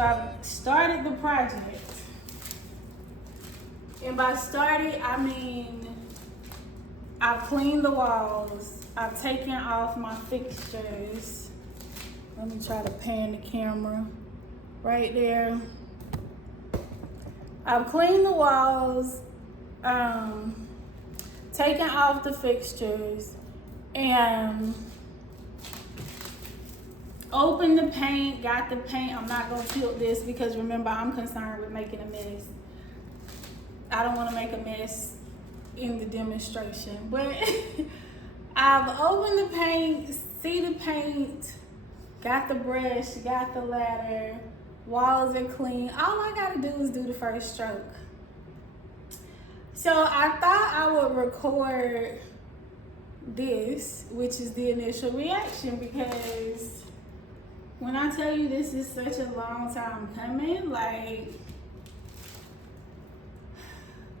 I've started the project. And by started, I mean I've cleaned the walls. I've taken off my fixtures. Let me try to pan the camera right there. I've cleaned the walls, taken off the fixtures, and opened the paint, got the paint. I'm not gonna tilt this because remember, I'm concerned with making a mess. I don't wanna make a mess in the demonstration, but I've opened the paint, see the paint, got the brush, got the ladder, walls are clean. All I gotta do is do the first stroke. So I thought I would record this, which is the initial reaction, because when I tell you this is such a long time coming, like,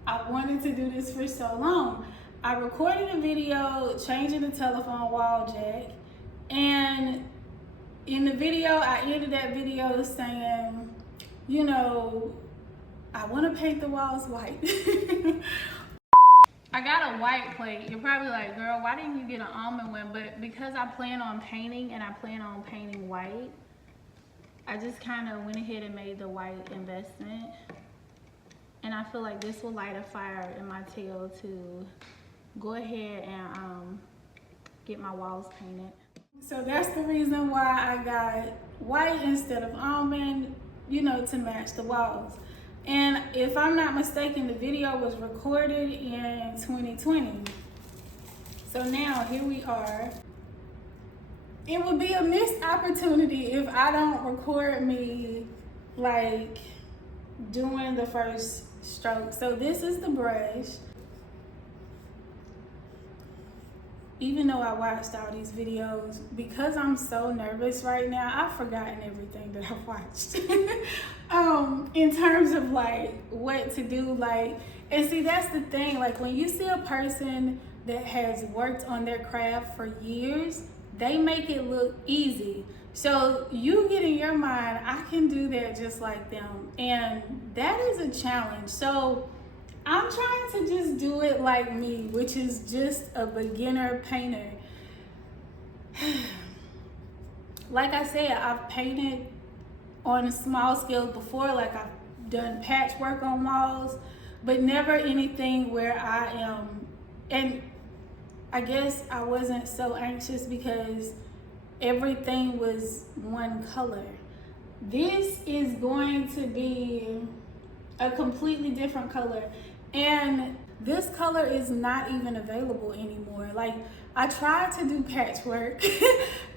I wanted to do this for so long. I recorded a video changing the telephone wall jack, and in the video, I ended that video saying, you know, I want to paint the walls white. I got a white plate. You're probably like, girl, why didn't you get an almond one? But because I plan on painting and I plan on painting white, I just kind of went ahead and made the white investment. And I feel like this will light a fire in my tail to go ahead and get my walls painted. So that's the reason why I got white instead of almond, you know, to match the walls. And if I'm not mistaken, the video was recorded in 2020. So now here we are. It would be a missed opportunity if I don't record me like doing the first stroke. So this is the brush. Even though I watched all these videos, because I'm so nervous right now, I've forgotten everything that I've watched. In terms of like what to do, like, and see, that's the thing, like when you see a person that has worked on their craft for years, they make it look easy. So you get in your mind, I can do that just like them. And that is a challenge. So I'm trying to just do it like me, which is just a beginner painter. Like I said, I've painted on a small scale before, like I've done patchwork on walls, but never anything where I am, and I guess I wasn't so anxious because everything was one color. This is going to be a completely different color, and this color is not even available anymore. Like, I tried to do patchwork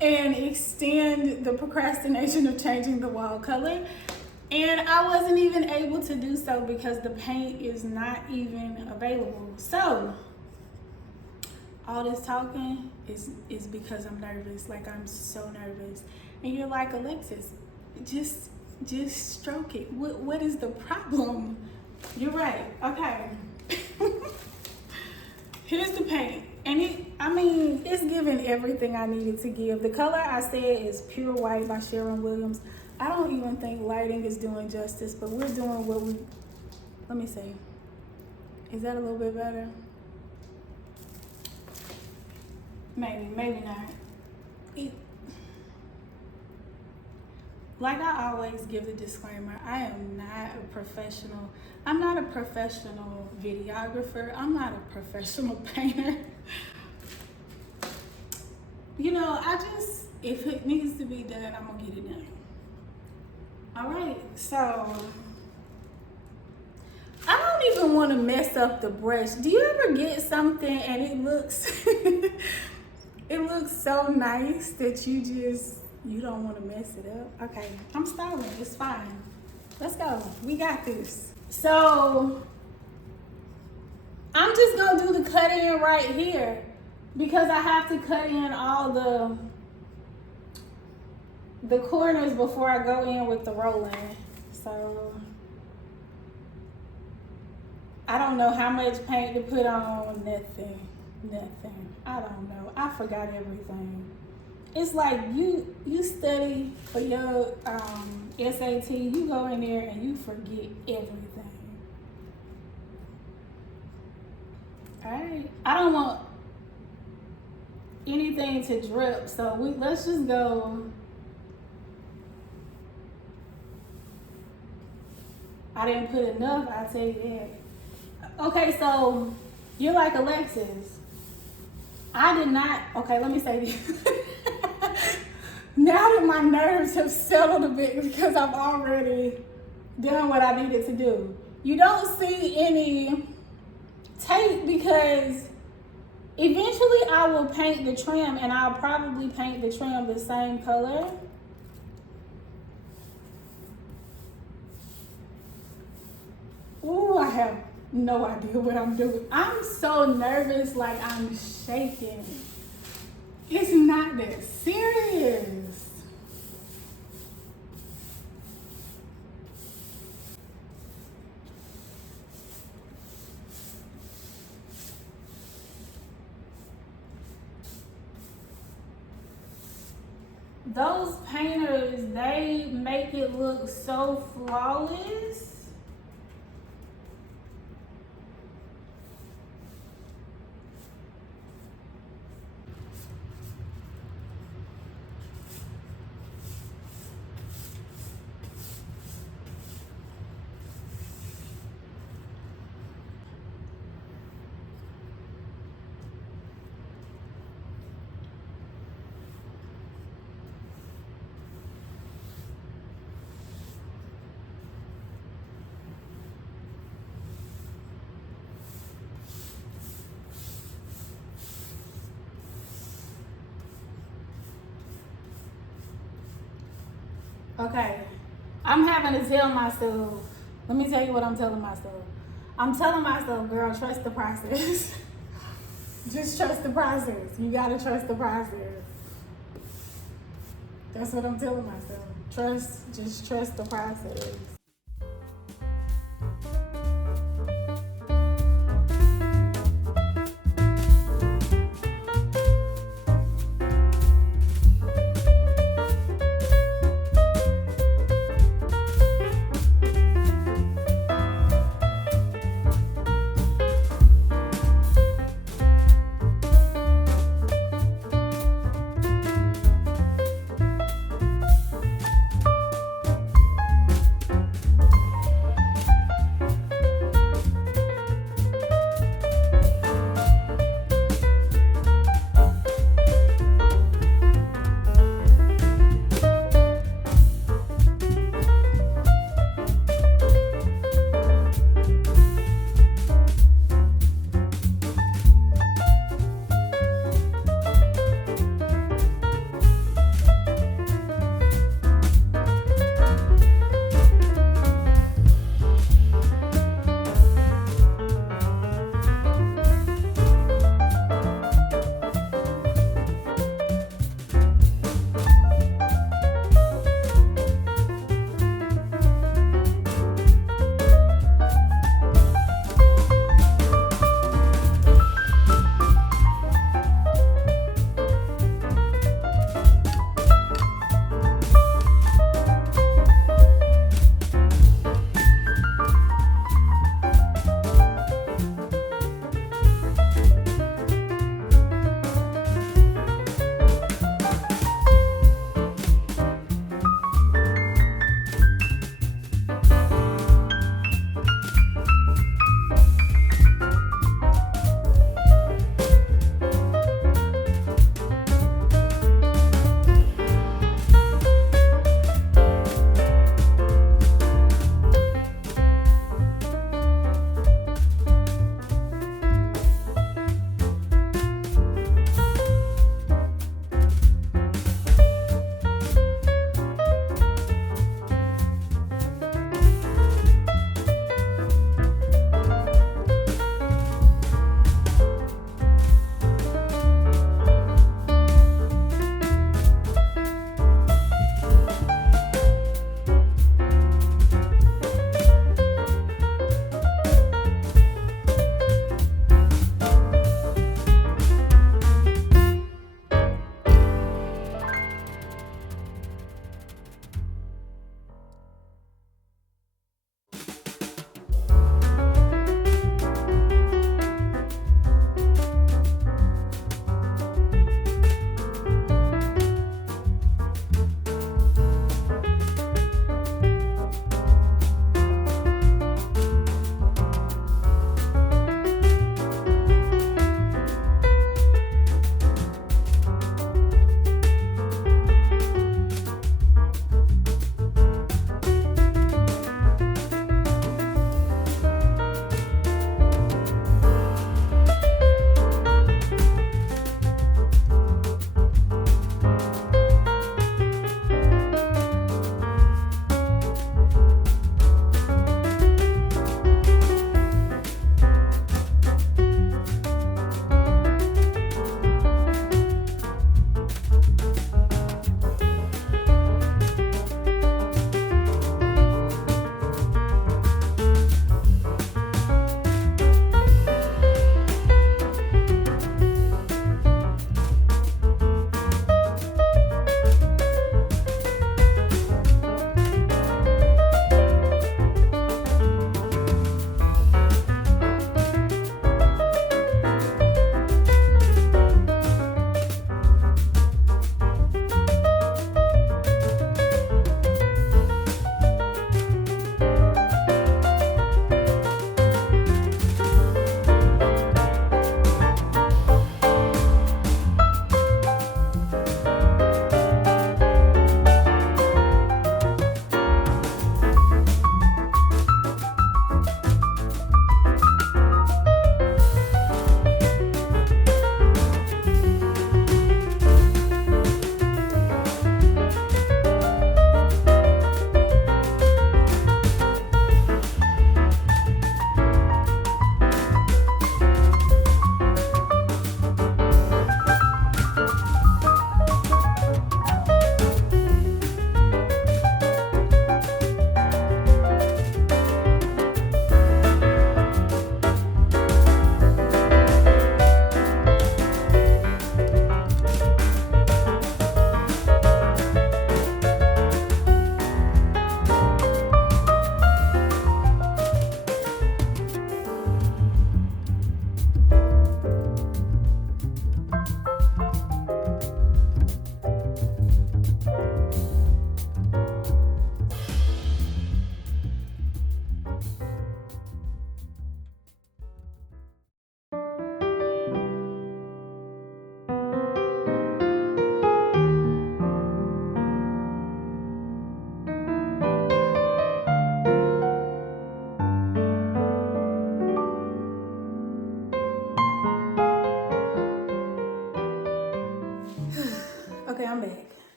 and extend the procrastination of changing the wall color, and I wasn't even able to do so because the paint is not even available. So all this talking is because I'm nervous. Like, I'm so nervous. And you're like, Alexis, just stroke it. What is the problem? You're right. Okay. Here's the paint. And it's giving everything I needed to give. The color I said is Pure White by Sharon Williams. I don't even think lighting is doing justice, but we're doing what we, let me see. Is that a little bit better? Maybe not. Like I always give the disclaimer, I am not a professional. I'm not a professional videographer. I'm not a professional painter. You know, if it needs to be done, I'm gonna get it done. All right, so I don't even want to mess up the brush. Do you ever get something and it looks it looks so nice that you don't want to mess it up? Okay, I'm stalling. It's fine. Let's go. We got this. So I'm just gonna do the cut in right here because I have to cut in all the corners before I go in with the rolling. So I don't know how much paint to put on. Nothing. I don't know. I forgot everything. it's like you study for your SAT, you go in there and you forget everything. Alright. I don't want anything to drip, so let's just go. I didn't put enough, I'll tell you that. Okay, so you're like Alexis. I did not, okay, let me say this. Now that my nerves have settled a bit because I've already done what I needed to do, you don't see any tape because eventually I will paint the trim, and I'll probably paint the trim the same color. Ooh, I have no idea what I'm doing. I'm so nervous, like I'm shaking. It's not that serious. Those painters, they make it look so flawless. Okay, I'm having to tell myself, let me tell you what I'm telling myself. I'm telling myself, girl, trust the process. Just trust the process. You gotta trust the process. That's what I'm telling myself. Just trust the process.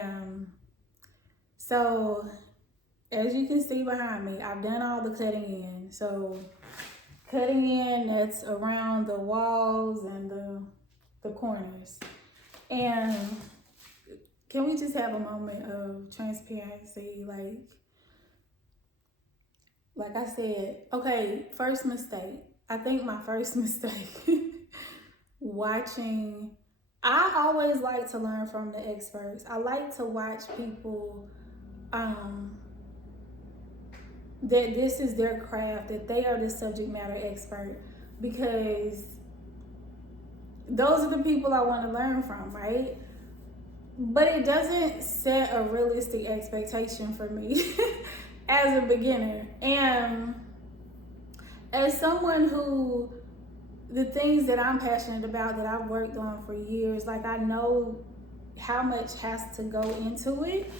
And so as you can see behind me, I've done all the cutting in. So cutting in, that's around the walls and the corners. And can we just have a moment of transparency? Like I said, okay, first mistake. I think my first mistake watching, I always like to learn from the experts. I like to watch people that this is their craft, that they are the subject matter expert, because those are the people I want to learn from, right? But it doesn't set a realistic expectation for me as a beginner. And as someone who, the things that I'm passionate about, that I've worked on for years, like I know how much has to go into it.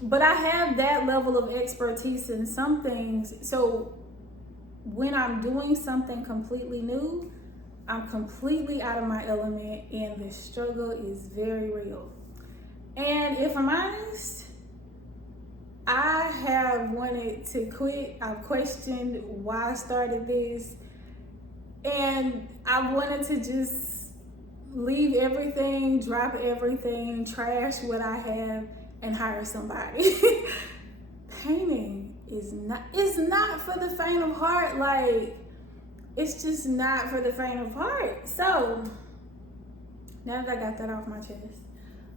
But I have that level of expertise in some things. So when I'm doing something completely new, I'm completely out of my element, and the struggle is very real. And if I'm honest, I have wanted to quit. I've questioned why I started this. And I wanted to just leave everything, drop everything, trash what I have, and hire somebody. Painting is not, it's not for the faint of heart. Like, it's just not for the faint of heart. So now that I got that off my chest,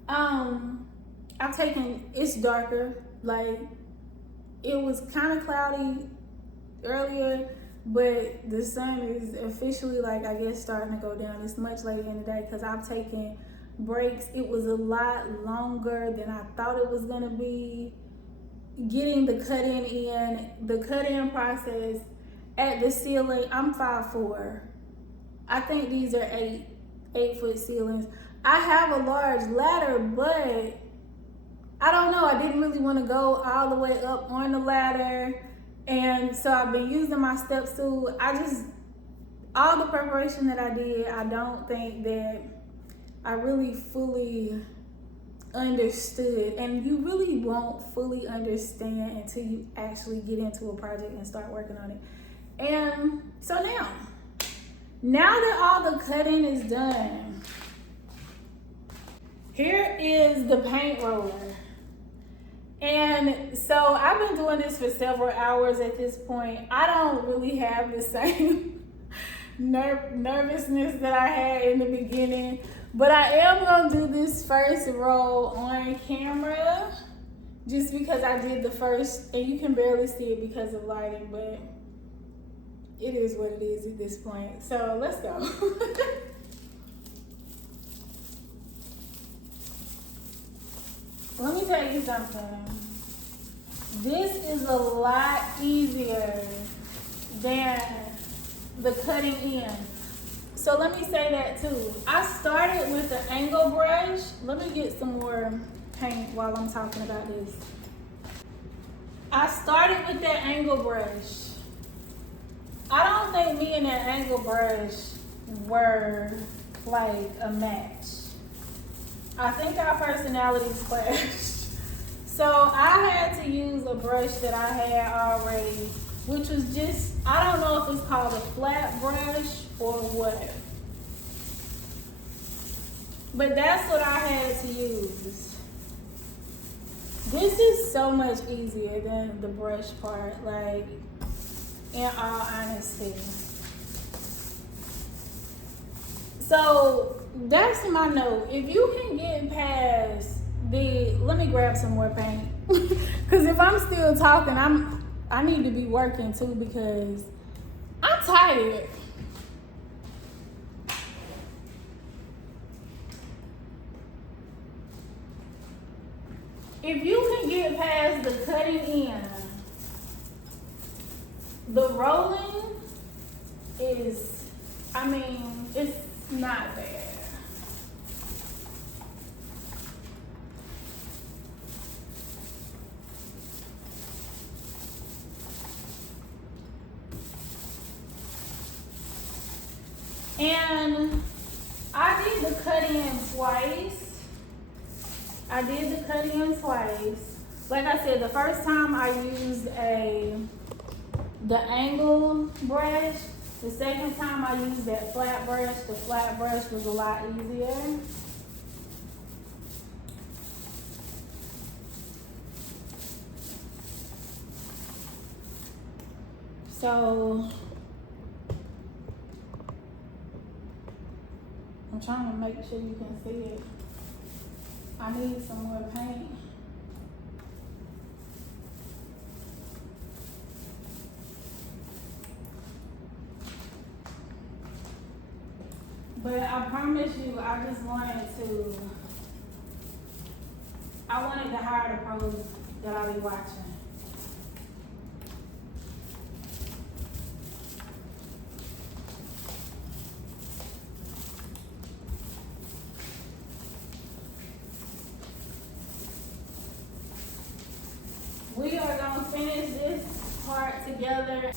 I've taken, it's darker. Like, it was kind of cloudy earlier, but the sun is officially, like, I guess starting to go down. It's much later in the day because I've taken breaks. It was a lot longer than I thought it was gonna be. Getting the cut-in in, the cut-in process at the ceiling, I'm 5'4". I think these are 8-foot ceilings. I have a large ladder, but I don't know, I didn't really want to go all the way up on the ladder. And so I've been using my step stool. All the preparation that I did, I don't think that I really fully understood. And you really won't fully understand until you actually get into a project and start working on it. And so now that all the cutting is done, here is the paint roller. And so I've been doing this for several hours at this point. I don't really have the same nervousness that I had in the beginning, but I am gonna do this first roll on camera just because I did the first, and you can barely see it because of lighting, but it is what it is at this point. So let's go. Let me tell you something. This is a lot easier than the cutting in. So let me say that too. I started with the angle brush. Let me get some more paint while I'm talking about this. I started with that angle brush. I don't think me and that angle brush were like a match. I think our personalities clashed. So I had to use a brush that I had already, which was just, I don't know if it's called a flat brush or what. But that's what I had to use. This is so much easier than the brush part, like, in all honesty. So that's my note. If you can get past let me grab some more paint. Because if I'm still talking, I need to be working too, because I'm tired. If you can get past the cutting in, the rolling is, I mean, it's not bad. And I did the cut in twice. I did the cut in twice. Like I said, the first time I used the angle brush. The second time I used that flat brush. The flat brush was a lot easier. So I'm trying to make sure you can see it. I need some more paint. But I promise you, I wanted to hire the pros that I'll be watching. We are gonna finish this part together.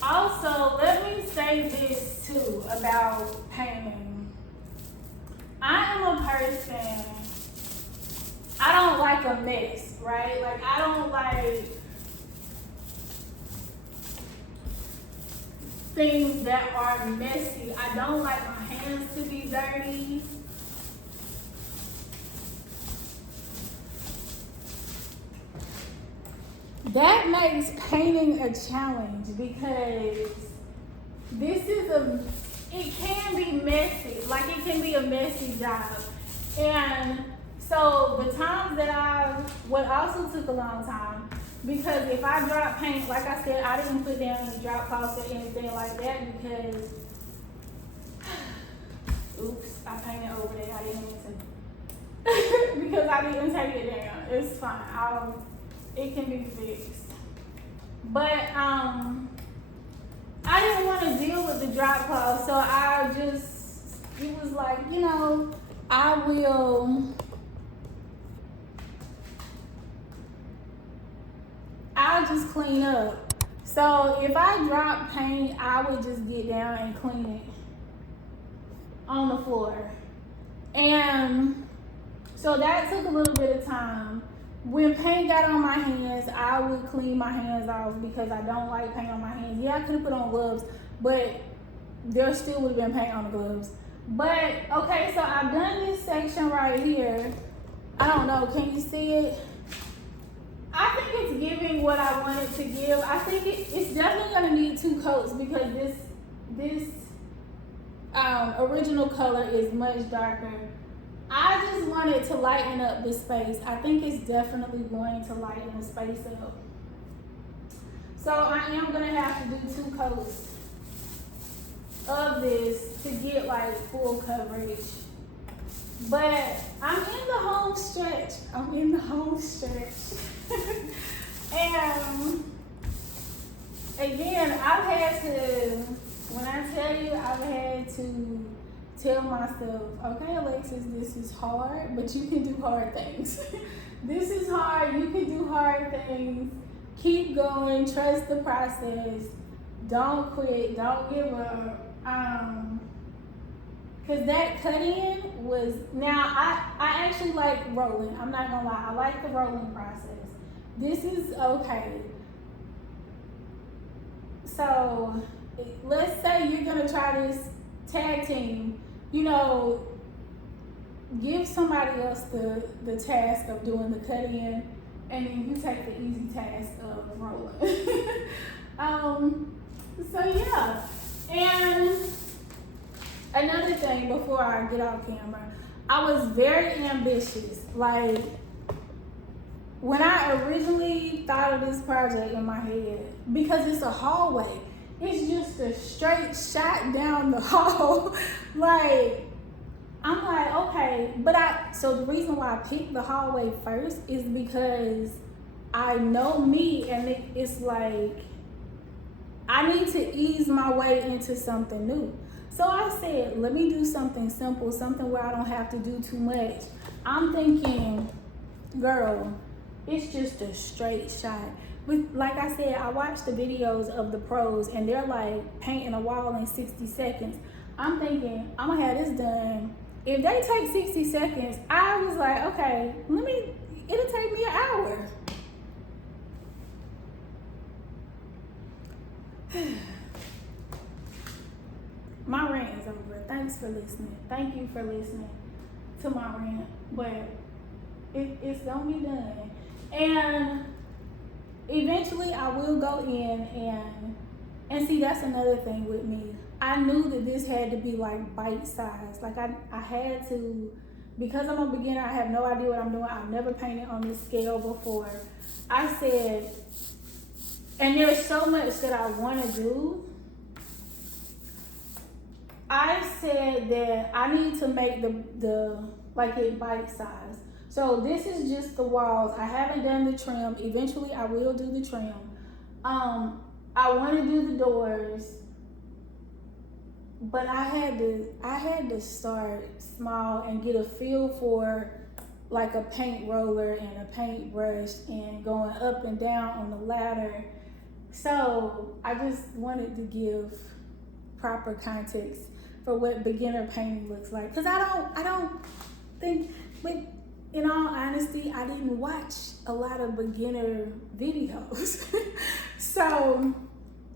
Also, let me say this too about painting. I am a person, I don't like a mess, right? Like, I don't like things that are messy. I don't like my hands to be dirty. That makes painting a challenge because it can be messy. Like, it can be a messy job. And so the times that what also took a long time, because if I drop paint, like I said, I didn't put down any drop cloths or anything like that because, oops, I painted over there. I didn't mean to. Because I didn't take it down. It's fine. It can be fixed. But I didn't want to deal with the drop cloth, so it was like, I'll just clean up. So if I drop paint, I would just get down and clean it on the floor. And so that took a little bit of time. When paint got on my hands, I would clean my hands off because I don't like paint on my hands. Yeah, I could have put on gloves, but there still would have been paint on the gloves. But, okay, so I've done this section right here. I don't know, can you see it? I think it's giving what I wanted to give. I think it's definitely gonna need 2 coats because this original color is much darker. I just wanted to lighten up the space. I think it's definitely going to lighten the space up. So I am gonna have to do 2 coats of this to get like full coverage. But I'm in the home stretch. And again, when I tell you, I've had to tell myself, okay, Alexis, this is hard, but you can do hard things. This is hard, you can do hard things. Keep going, trust the process. Don't quit, don't give up. Cause that cut in was, now I actually like rolling. I'm not gonna lie, I like the rolling process. This is okay. So let's say you're gonna try this tag team, give somebody else the task of doing the cut in, and then you take the easy task of rolling. So yeah, and another thing before I get off camera, I was very ambitious. Like, when I originally thought of this project in my head, because it's a hallway, it's just a straight shot down the hall. Like, I'm like, okay, so the reason why I picked the hallway first is because I know me, and it's like, I need to ease my way into something new. So I said, let me do something simple, something where I don't have to do too much. I'm thinking, girl, it's just a straight shot. But like I said, I watched the videos of the pros, and they're like painting a wall in 60 seconds. I'm thinking, I'm gonna have this done. If they take 60 seconds, I was like, okay, it'll take me an hour. My rant is over. Thanks for listening. Thank you for listening to my rant. But it's gonna be done. And eventually I will go in and see, that's another thing with me. I knew that this had to be like bite sized. Like I had to, because I'm a beginner, I have no idea what I'm doing. I've never painted on this scale before. I said, and there's so much that I want to do. I said that I need to make the like it bite size. So this is just the walls. I haven't done the trim. Eventually I will do the trim. I want to do the doors, but I had to start small and get a feel for like a paint roller and a paintbrush and going up and down on the ladder. So I just wanted to give proper context for what beginner painting looks like. Cause I don't think, but in all honesty, I didn't watch a lot of beginner videos. So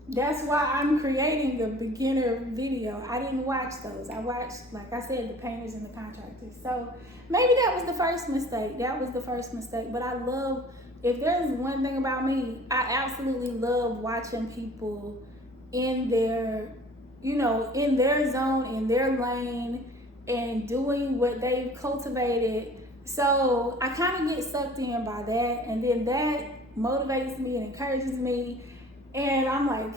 that's why I'm creating the beginner video. I didn't watch those. I watched, like I said, the painters and the contractors. So maybe that was the first mistake. But I love, if there's one thing about me, I absolutely love watching people in their, in their zone, in their lane, and doing what they've cultivated. So I kind of get sucked in by that, and then that motivates me and encourages me, and I'm like,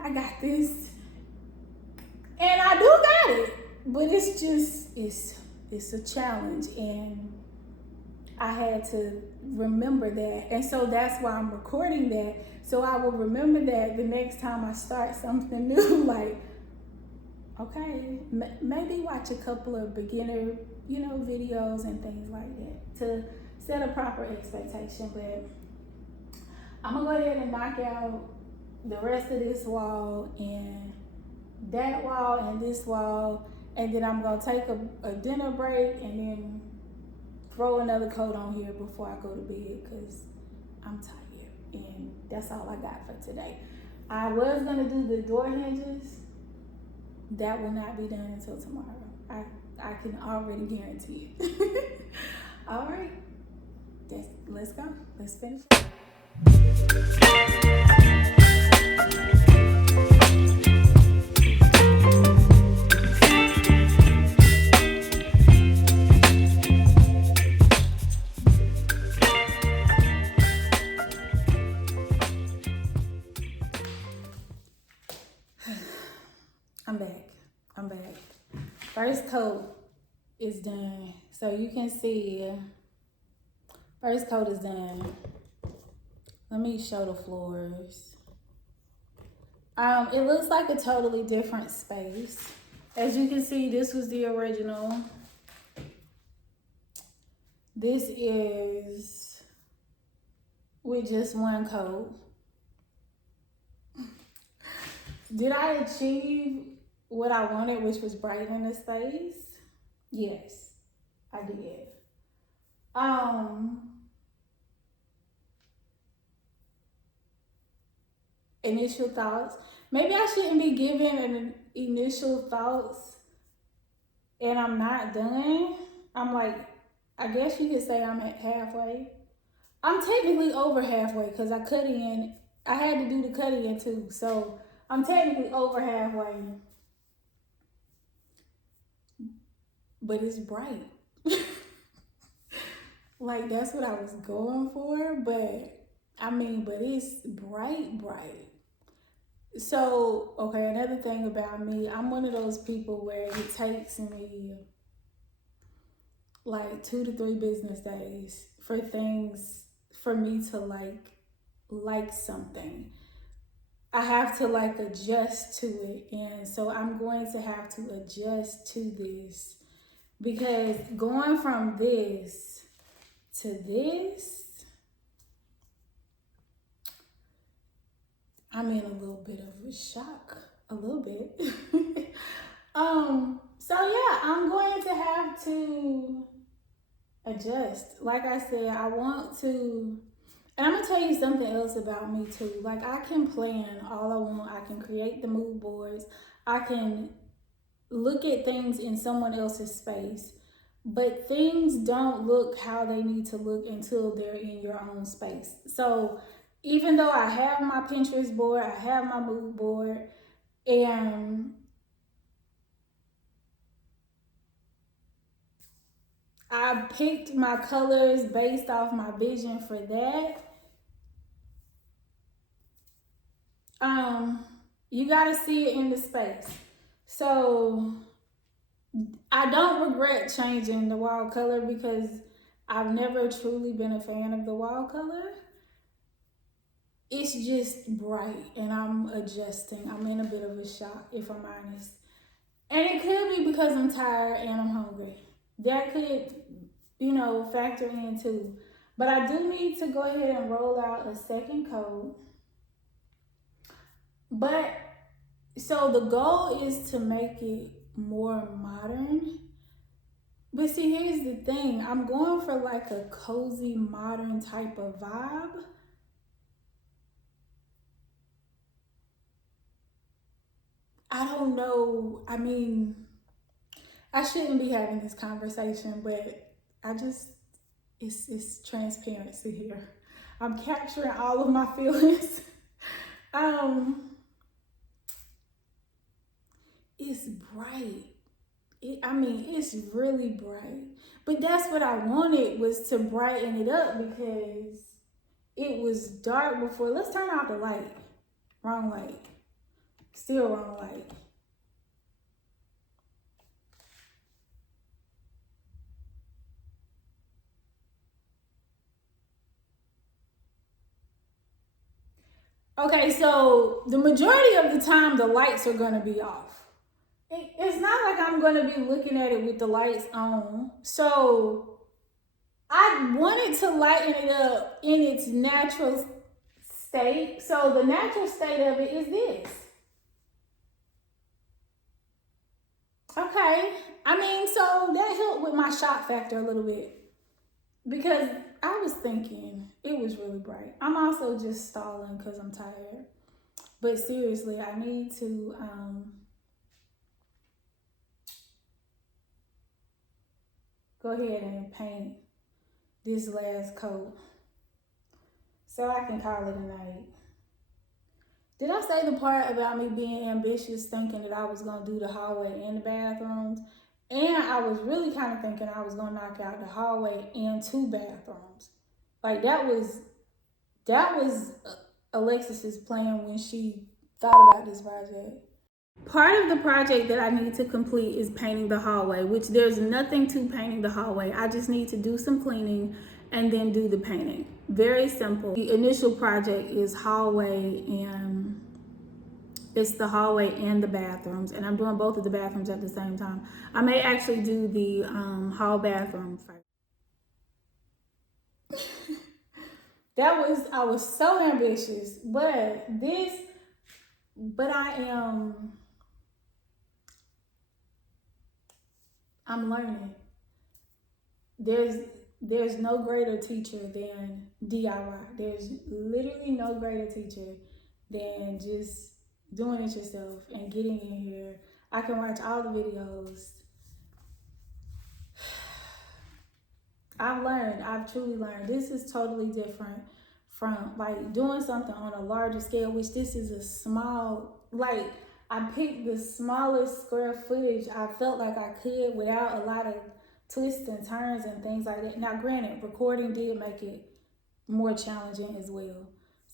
I got this, and I do got it. But it's just, it's a challenge, and I had to remember that. And so that's why I'm recording that, so I will remember that the next time I start something new. Like, okay, maybe watch a couple of beginner, videos and things like that to set a proper expectation. But I'm gonna go ahead and knock out the rest of this wall and that wall and this wall, and then I'm gonna take a dinner break and then throw another coat on here before I go to bed, because I'm tired, and that's all I got for today. I was gonna do the door hinges. That will not be done until tomorrow. I can already guarantee it. All right, let's go. Let's finish. I'm back. First coat is done. So you can see, first coat is done. Let me show the floors. It looks like a totally different space. As you can see, this was the original. This is with just one coat. Did I achieve what I wanted, which was brighten the space? Yes, I did. Initial thoughts. Maybe I shouldn't be giving an initial thoughts and I'm not done. I'm like, I guess you could say I'm at halfway. I'm technically over halfway because I had to do the cut in too. So I'm technically over halfway. But it's bright. Like, that's what I was going for, but it's bright. So, okay, another thing about me, I'm one of those people where it takes me like 2 to 3 business days for things for me to like something. I have to like adjust to it. And so I'm going to have to adjust to this because going from this to this, I'm in a little bit of a shock, a little bit. So yeah, I'm going to have to adjust. Like I said, I want to, and I'm gonna tell you something else about me too. Like I can plan all I want. I can create the mood boards. I can look at things in someone else's space, but things don't look how they need to look until they're in your own space. So even though I have my Pinterest board, I have my mood board, and I picked my colors based off my vision for that. Um, you gotta see it in the space. So I don't regret changing the wall color because I've never truly been a fan of the wall color. It's just bright and I'm adjusting. I'm in a bit of a shock, if I'm honest. And it could be because I'm tired and I'm hungry. That could, factor in too. But I do need to go ahead and roll out a second coat. But so the goal is to make it more modern. But see, here's the thing. I'm going for like a cozy, modern type of vibe. I don't know. I mean, I shouldn't be having this conversation, but I just, it's transparency here. I'm capturing all of my feelings. um, it's bright. It's really bright. But that's what I wanted, was to brighten it up because it was dark before. Let's turn off the light. Wrong light. Still wrong light. Okay, so the majority of the time the lights are gonna be off. It's not like I'm gonna be looking at it with the lights on. So I wanted to lighten it up in its natural state. So the natural state of it is this. Okay. So that helped with my shock factor a little bit because I was thinking it was really bright. I'm also just stalling because I'm tired. But seriously, I need to go ahead and paint this last coat so I can call it a night. Did I say the part about me being ambitious, thinking that I was going to do the hallway and the bathrooms? And I was really kind of thinking I was going to knock out the hallway and 2 bathrooms. Like that was Alexis's plan when she thought about this project. Part of the project that I need to complete is painting the hallway, which there's nothing to painting the hallway. I just need to do some cleaning and then do the painting. Very simple. The initial project is hallway, and it's the hallway and the bathrooms, and I'm doing both of the bathrooms at the same time. I may actually do the hall bathroom first. I was so ambitious, but I'm learning. There's no greater teacher than DIY. There's literally no greater teacher than just doing it yourself and getting in here. I can watch all the videos. I've truly learned. This is totally different from like doing something on a larger scale, which this is a small, like I picked the smallest square footage I felt like I could without a lot of twists and turns and things like that. Now, granted, recording did make it more challenging as well.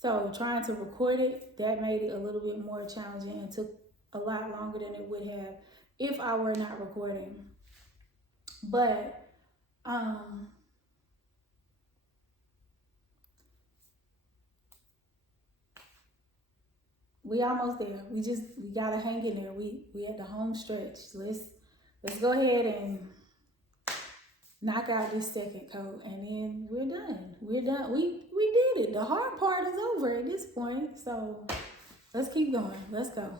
So trying to record it, that made it a little bit more challenging and took a lot longer than it would have if I were not recording. But we almost there. We gotta hang in there. We at the home stretch. Let's go ahead and knock out this second coat, and then we're done. We're done. We did it. The hard part is over at this point. So let's keep going. Let's go.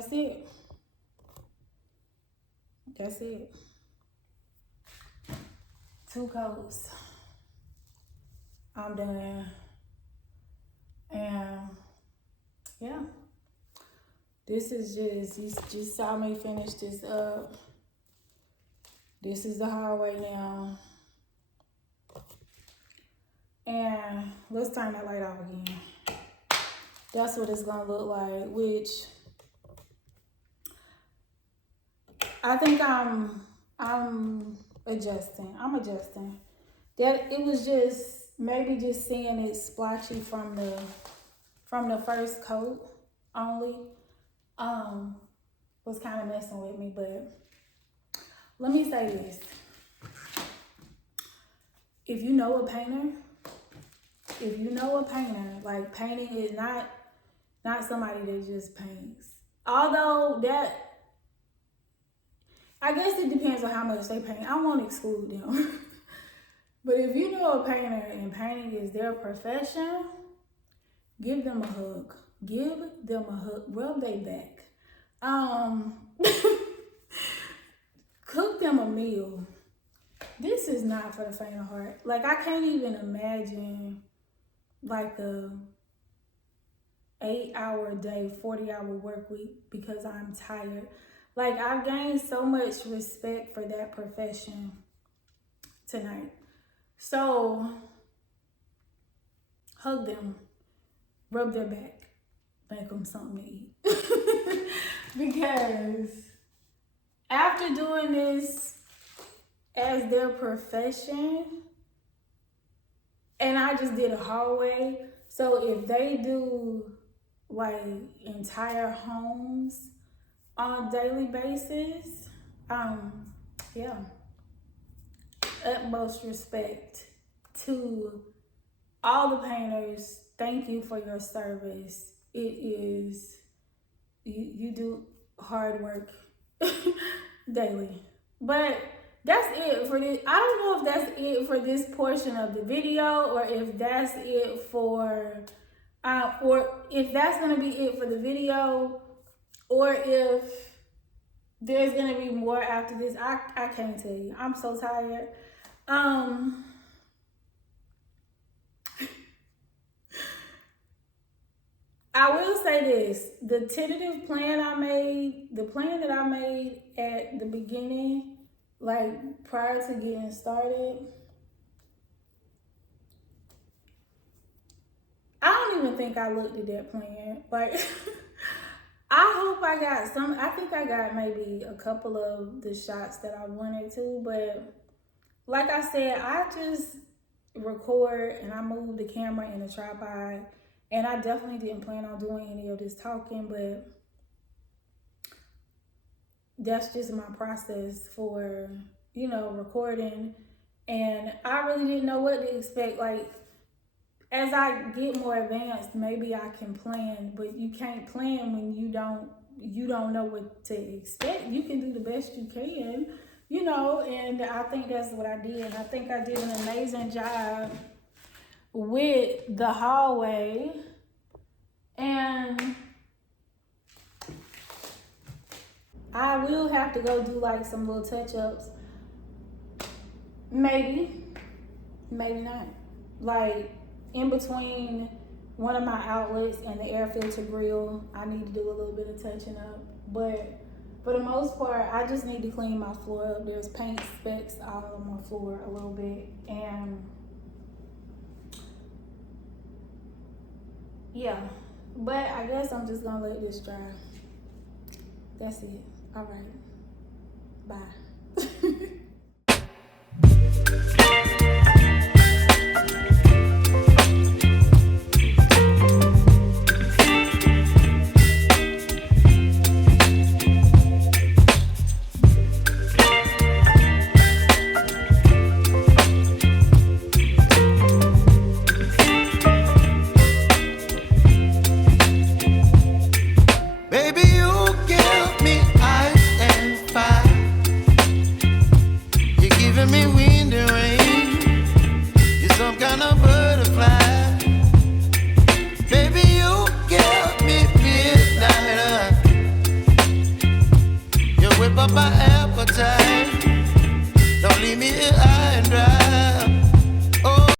that's it. That's it. 2 coats. I'm done. And yeah, this is you just saw me finish this up. This is the hallway now. And let's turn that light off again. That's what it's gonna look like, which I think I'm adjusting. I'm adjusting. That it was just maybe just seeing it splotchy from the first coat only was kind of messing with me. But let me say this: if you know a painter, like painting is not somebody that just paints. Although that, I guess it depends on how much they paint. I won't exclude them. But if you know a painter and painting is their profession, give them a hug. Give them a hug. Rub their back. Cook them a meal. This is not for the faint of heart. Like, I can't even imagine like a 8-hour day, 40-hour work week because I'm tired. Like, I've gained so much respect for that profession tonight. So, hug them, rub their back, make them something to eat. Because after doing this as their profession, and I just did a hallway, so if they do like entire homes on a daily basis, yeah, utmost respect to all the painters. Thank you for your service. It is, you do hard work daily. But that's it for this. I don't know if that's it for this portion of the video, or if that's it for or if that's gonna be it for the video, or if there's gonna be more after this. I can't tell you. I'm so tired. I will say this: the tentative plan the plan that I made at the beginning, like prior to getting started, I don't even think I looked at that plan. Like, I hope I got some. I think I got maybe a couple of the shots that I wanted to, but like I said, I just record and I move the camera in the tripod, and I definitely didn't plan on doing any of this talking, but that's just my process for, you know, recording. And I really didn't know what to expect. Like, as I get more advanced, maybe I can plan, but you can't plan when you don't know what to expect. You can do the best you can, you know, and I think that's what I did. I think I did an amazing job with the hallway. And I will have to go do like some little touch-ups. Maybe not. Like, in between one of my outlets and the air filter grill, I need to do a little bit of touching up. But for the most part, I just need to clean my floor up. There's paint specks all on my floor a little bit. And yeah, but I guess I'm just gonna let this dry. That's it. All right. Bye. up my